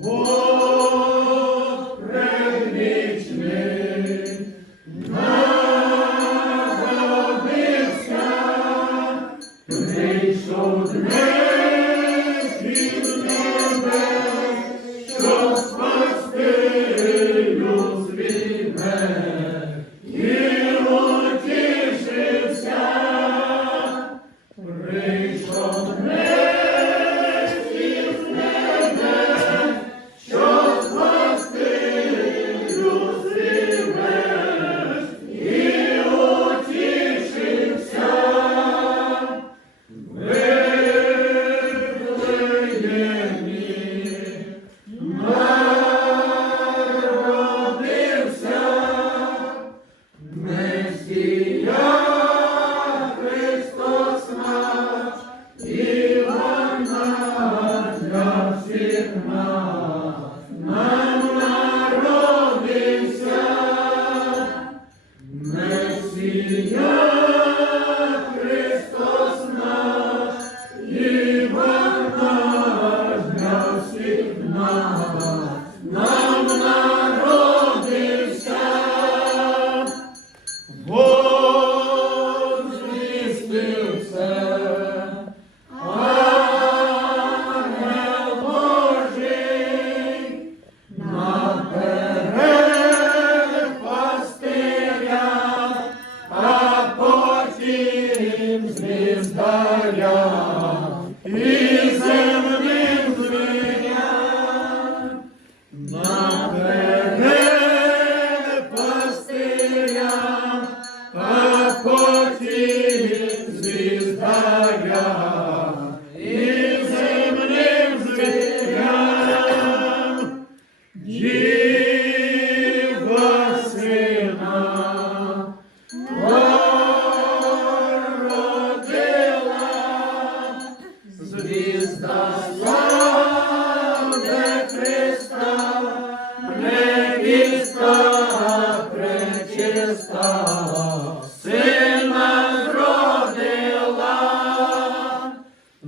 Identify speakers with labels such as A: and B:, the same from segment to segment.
A: Whoa.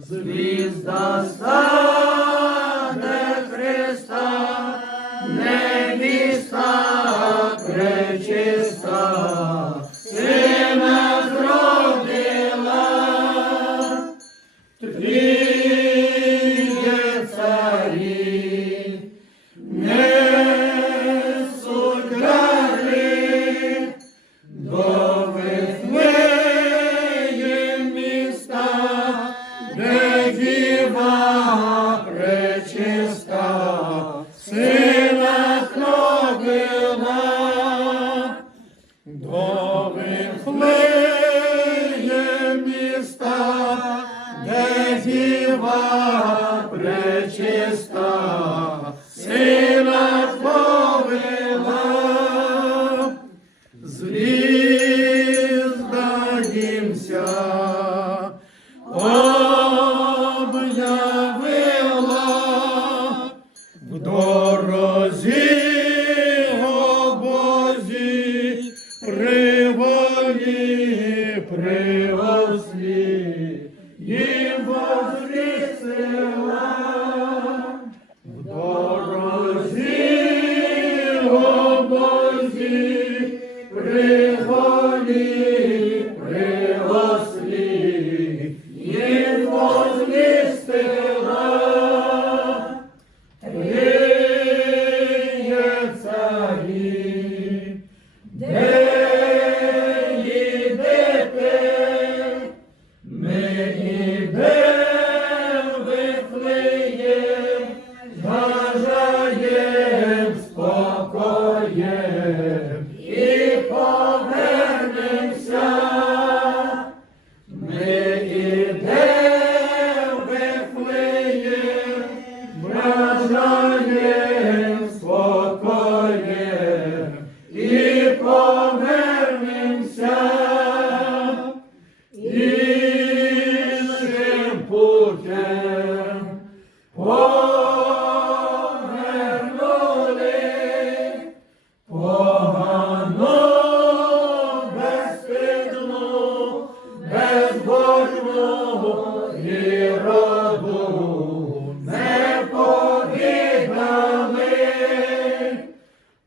A: Звізда стала. до вихлеє міста, де діва пречиста, сина повела, зліздаємся, об'явила вдома. He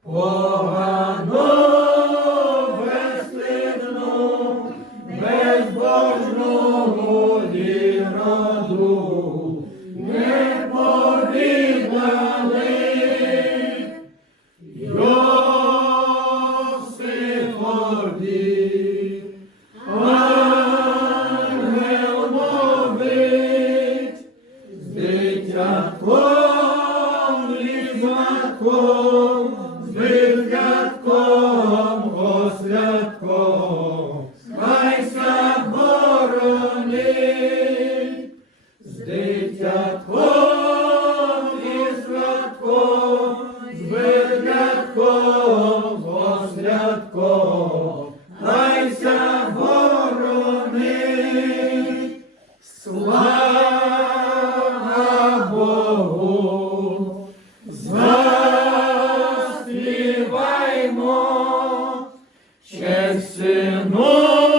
A: Whoa. Честь сину